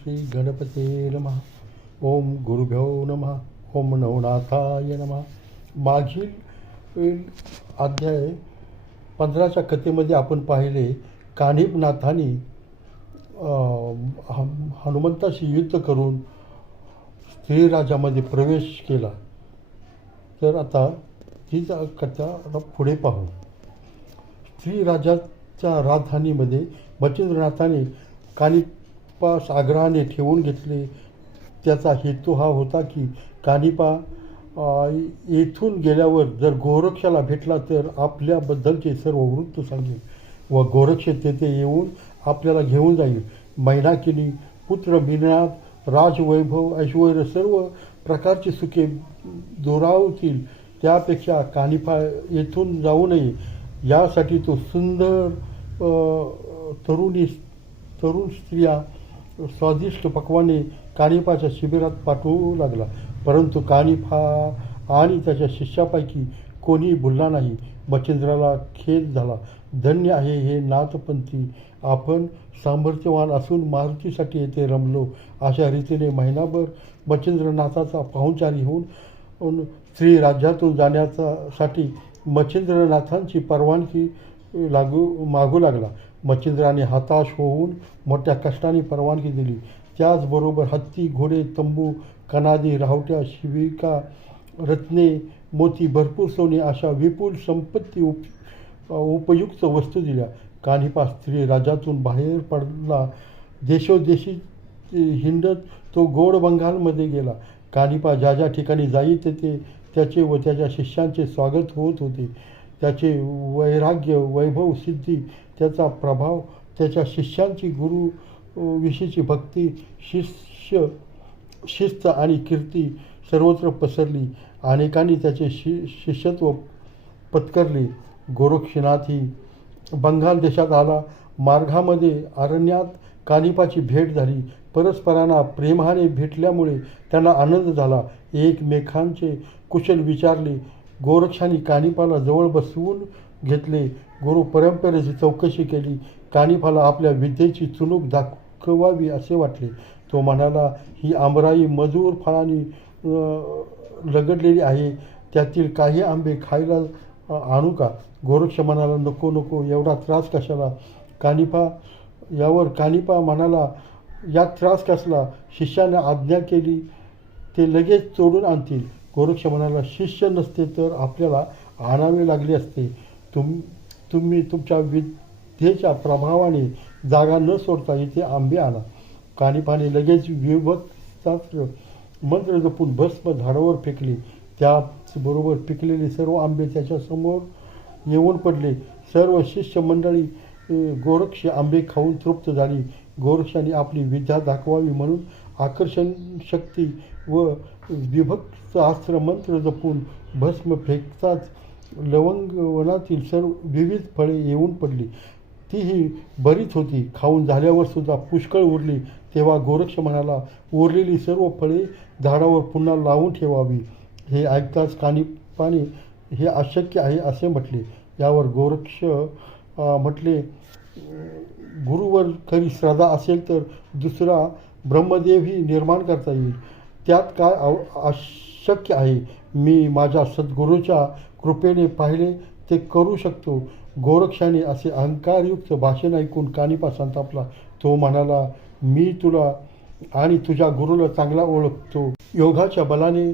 श्री गणपते नमः. ओम गुरुभ्यो नमः. ओम नवनाथाय नमः. मागील अध्याय 15च्या कथेमध्ये आपण पाहिले कानिपनाथाने हनुमंताशी युद्ध करून स्त्रीराजामध्ये प्रवेश केला. तर आता तीच कथा पुढे पाहू. स्त्रीराजाच्या राजधानीमध्ये मच्छिंद्रनाथाने कानिपास आग्रहाने ठेवून घेतले. त्याचा हेतू हा होता की कानिपा येथून गेल्यावर जर गोरक्षाला भेटला तर आपल्याबद्दलचे सर्व वृत्त सांगेल व गोरक्ष तेथे येऊन आपल्याला घेऊन जाईल. मैनाकिनी, पुत्र मिळणार, राजवैभव, ऐश्वर, सर्व प्रकारची सुखे दुरावतील. त्यापेक्षा कानिपा येथून जाऊ नये यासाठी तो सुंदर तरुण स्त्रिया स्वादिष्ट पक्वाने कानिपाच्या शिबिरात पाठवू लागला. परंतु कानिपा आणि त्याच्या शिष्यापैकी कोणी बोलला नाही. मच्छिंद्राला खेद झाला. धन्य आहे हे नाथपंथी, आपण सामर्थ्यवान असून मारुतीसाठी येथे रमलो. अशा रीतीने महिनाभर मच्छिंद्रनाथाचा पाहुणचारी होऊन स्त्री राज्यातून जाण्यासाठी मच्छिंद्रनाथांची परवानगी मागू लागला. मच्छिंद्राने हताश होऊन मोठ्या कष्टाने परवानगी दिली. त्याचबरोबर हत्ती, घोडे, तंबू, कनादी, रावट्या, शिविका, रत्ने, मोती, भरपूर सोने अशा विपुल संपत्ती उपयुक्त वस्तू दिल्या. कानिपा स्त्री राज्यातून बाहेर पडला. देशोदेशी हिंडत तो गोड बंगालमध्ये गेला. कानिपा ज्या ज्या ठिकाणी जाई तेथे त्याचे व त्याच्या शिष्यांचे स्वागत होत होते. त्याचे वैराग्य, वैभव, सिद्धी, त्याचा प्रभाव, त्याच्या शिष्यांची गुरुविषयीची भक्ती, शिस्त आणि कीर्ती सर्वत्र पसरली. अनेकांनी त्याचे शिष्यत्व पत्करले. गोरक्षनाथही बंगाल देशात आला. मार्गामध्ये अरण्यात कानिपाची भेट झाली. परस्परांना प्रेमाने भेटल्यामुळे त्यांना आनंद झाला. एकमेकांचे कुशल विचारले. गोरक्षांनी कानिपाला जवळ बसवून घेतले. गुरु परंपरेची चौकशी केली. कानिपाला आपल्या विद्येची चुणूक दाखवावी असे वाटले. तो म्हणाला, ही आंबराई मजूर फळांनी लगडलेली आहे. त्यातील काही आंबे खायला आणू का? गोरक्ष म्हणाला, नको नको, एवढा त्रास कशाला? कानिपा म्हणाला, यात त्रास कसला? शिष्याने आज्ञा केली ते लगेच तोडून आणतील. गोरक्ष म्हणाला, शिष्य नसते तर आपल्याला आणावे लागले असते. तुम्ही तुमच्या विद्येच्या प्रभावाने जागा न सोडता इथे आंबे आणा. कानिपाने लगेच विभक्तास्त्र मंत्र जपून भस्म झाडावर फेकले. त्याचबरोबर पिकलेले सर्व आंबे त्याच्यासमोर येऊन पडले. सर्व शिष्य मंडळी गोरक्ष आंबे खाऊन तृप्त झाली. गोरक्षाने आपली विद्या दाखवावी म्हणून आकर्षण शक्ती व विभक्त अस्त्र मंत्र जपून भस्म फेकताच लवंग वनातील सर्व विविध फळे येऊन पडली. तीही बरीच होती. खाऊन झाल्यावर सुद्धा पुष्कळ उरली. तेव्हा गोरक्ष म्हणाला, उरलेली सर्व फळे झाडावर पुन्हा लावून ठेवावी. हे ऐकताच कानिपाने हे अशक्य आहे असे म्हटले. यावर गोरक्ष म्हटले, गुरुवर खरी श्रद्धा असेल तर दुसरा ब्रह्मदेवही निर्माण करता येईल. त्यात काय अशक्य आहे? मी माझ्या सद्गुरूच्या कृपेने पाहिले ते करू शकतो. गोरक्षाने असे अहंकारयुक्त भाषण ऐकून कानिपा संतापला. तो म्हणाला, मी तुला आणि तुझ्या गुरुला चांगला ओळखतो. योगाच्या बलाने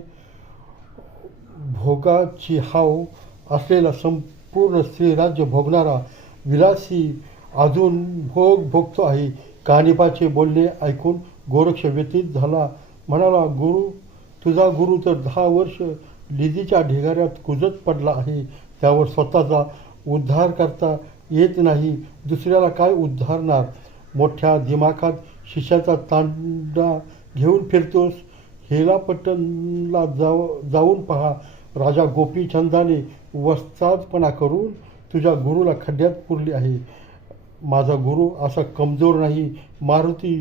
भोगाची हाव असलेला संपूर्ण स्त्रीराज्य भोगणारा विलासी अजून भोग भोगतो आहे. कानिपाचे बोलणे ऐकून गोरक्ष व्यथित झाला. म्हणाला, तुझा गुरु तर 10 वर्ष लिदीच्या ढिगाऱ्यात कुजत पडला आहे. त्यावर स्वतःचा उद्धार करता येत नाही, दुसऱ्याला काय उद्धारणार? मोठ्या दिमाखात शिष्याचा तांडा घेऊन फिरतोस. हेलापट्टणला जाऊन पहा. राजा गोपीचंदाने वस्तादपणा करून तुझ्या गुरुला खड्ड्यात पुरले आहे. माझा गुरु असा कमजोर नाही. मारुती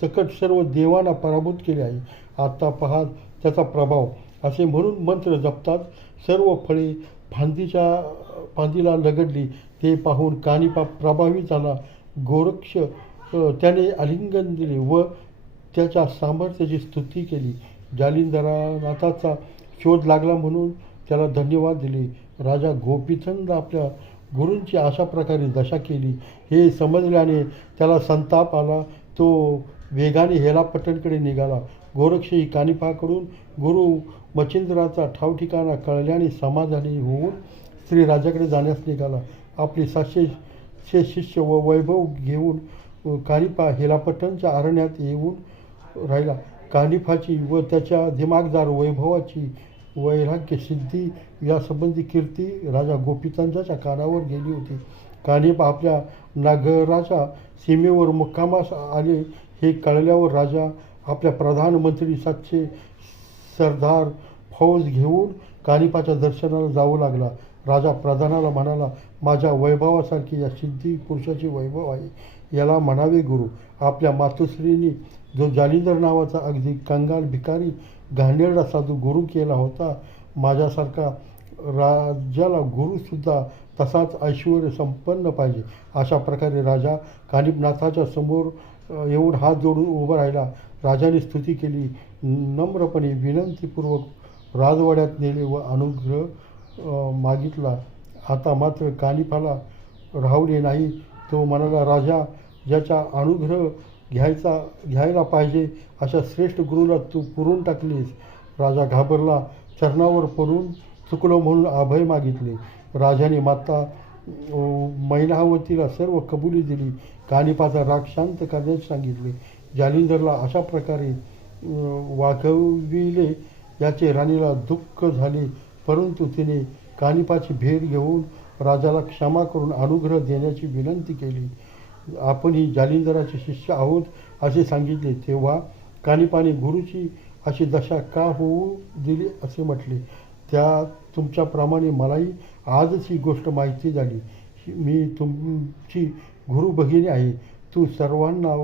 सकट सर्व देवांना पराभूत केले आहे. आता पहा त्याचा प्रभाव. असे म्हणून मंत्र जपतात सर्व फळे फांदीला लगडली. ते पाहून कानिपा प्रभावित झाला. गोरक्ष त्याने आलिंगन दिले व त्याच्या सामर्थ्याची स्तुती केली. जालिंदरनाथाचा शोध लागला म्हणून त्याला धन्यवाद दिले. राजा गोपीचंद आपल्या गुरूंची अशा प्रकारे दशा केली हे समजल्याने त्याला संताप आला. तो वेगाने हेलापट्टणकडे निघाला. गोरक्षही कानिफाकडून गुरु मच्छिंद्राचा ठावठिकाणा कळल्याने समाधानी होऊन श्रीराजाकडे जाण्यास निघाला. आपले 700 शिष्य व वैभव घेऊन कानिफा हेलापट्टणच्या अरण्यात येऊन राहिला. कानिफाची व त्याच्या दिमागदार वैभवाची वैराग्य सिद्धी यासंबंधी कीर्ती राजा गोपीचंदाच्या कानावर गेली होती. कानिफा आपल्या नगराच्या सीमेवर मुक्कामास आले हे कळल्यावर राजा आपल्या प्रधानमंत्री 700 सरदार फौज घेऊन कानिफाच्या दर्शनाला जाऊ लागला. राजा प्रधानाला म्हणाला, माझ्या वैभवासारखी या सिद्धी पुरुषाचे वैभव आहे. याला म्हणावे गुरु. आपल्या मातोश्रींनी जो जालिंदर नावाचा अगदी कंगाल भिकारी घाणेरडा साधू गुरु केला होता, माझ्यासारखा राजाला गुरुसुद्धा तसाच ऐश्वर्य संपन्न पाहिजे. अशा प्रकारे राजा कानिफनाथाच्या समोर येऊन हात जोडून उभा राहिला. राजाने स्तुती केली. नम्रपणे विनंतीपूर्वक राजवाड्यात नेले व अनुग्रह मागितला. आता मात्र कानिफाला राहुले नाही. तो म्हणाला, राजा, ज्याचा अनुग्रह घ्यायला पाहिजे अशा श्रेष्ठ गुरुला तू पुरून टाकलीस. राजा घाबरला. चरणावर पडून चुकलो म्हणून अभय मागितले. राजाने माता मैनावतीला सर्व कबुली दिली. कानिफाचा राग शांत करण्यास सांगितले. जालिंदरला अशा प्रकारे वागविले याचे राणीला दुःख झाले, परंतु तिने कानिफाची भेट घेऊन राजाला क्षमा करून अनुग्रह देण्याची विनंती केली. आपणही जालिंदराचे शिष्य आहोत असे सांगितले. तेव्हा कानिफाने गुरुची अशी दशा का होऊ दिली असे म्हटले. त्या तुमच्याप्रमाणे मलाही आजच ही गोष्ट माहिती झाली. मी तुमची गुरु भगिनी आहे. तू सर्वांना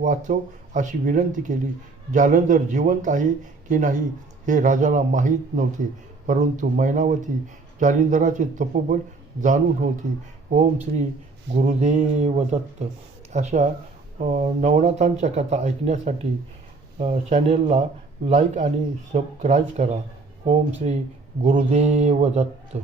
वाचव अशी विनंती केली. जालंधर जिवंत आहे की नाही हे राजाला माहीत नव्हते, परंतु मैनावती जालिंदराचे तपोबल जाणून होती. ओम श्री गुरुदेव दत्त. अशा नवनाथांच्या कथा ऐकण्यासाठी चॅनेलला लाईक आणि सबस्क्राईब करा. ओम श्री गुरुदेव दत्त.